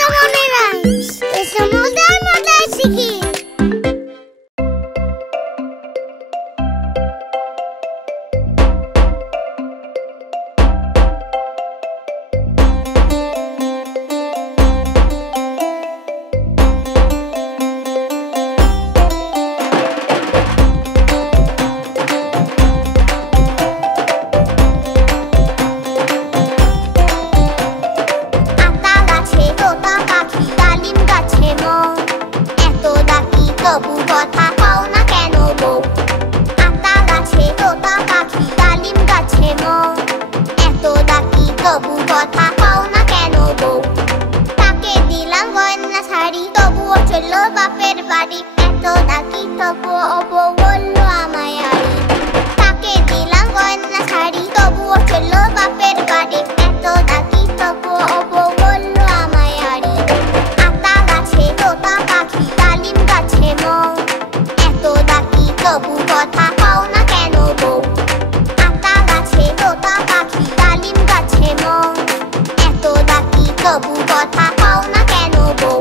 তো মনে রাইমস এসে মজায় মজায় শিখি। তবু কথা কও না কেন বউ? আতা গাছে তোতা পাখি ডালিম গাছে মৌ, এত ডাকি তবু কথা কও না কেন বউ? তাকে দিলাম গয়না শাড়ি তবুও চললো বাপের বাড়ি, এত ডাকি তবুও বউ বললো আমায় আড়ি। তাকে দিলাম গয়না শাড়ি তবুও চললো বাপের বাড়ি, এত ডাকি তবুও বউ বললো আমায় আড়ি। আতা গাছে তোতা পাখি ডালিম গাছে মৌ, এত ডাকি তবু কথা কও না কেন বউ? আতা গাছে তোতা পাখি ডালিম গাছে মৌ, এত ডাকি তবু কথা কও না কেন বউ?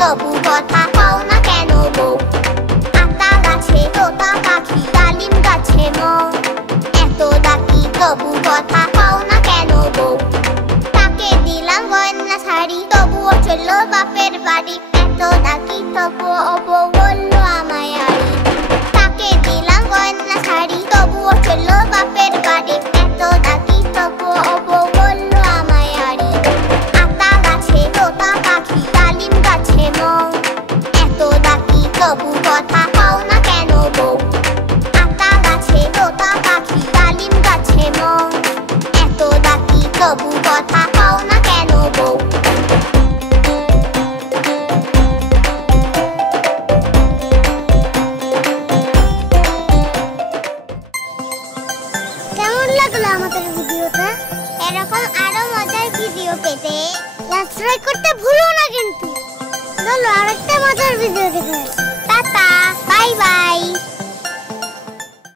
তবু কথা কও না কেন বউ? আতা গাছে তোতা পাখি ডালিম গাছে মৌ, এত ডাকি তবু কথা কও না কেন বউ? তাকে দিলাম গয়না শাড়ি তবুও চললো বাপের বাড়ি, এত ডাকি তবুও বউ বললো আমায় আড়ি। তাকে দিলাম গয়না শাড়ি তবুও চললো বাপের বাড়ি, এত ডাকি তবুও বউ বললো আমায় আড়ি। আতা গাছে তোতা পাখি ডালিম গাছে মৌ, এত ডাকি তবু কথা কও না কেন বউ? আতা গাছে তোতা পাখি ডালিম গাছে মৌ, এত ডাকি তবু কথা কও না কেন বউ? কেমন লাগলো আমাদের ভিডিওটা? এরকম আরো মজার ভিডিও পেতে সাবস্ক্রাইব করতে ভুলো না কিন্তু। চলো আরেকটা মজার ভিডিও দেখে আসি। Tata, bye bye.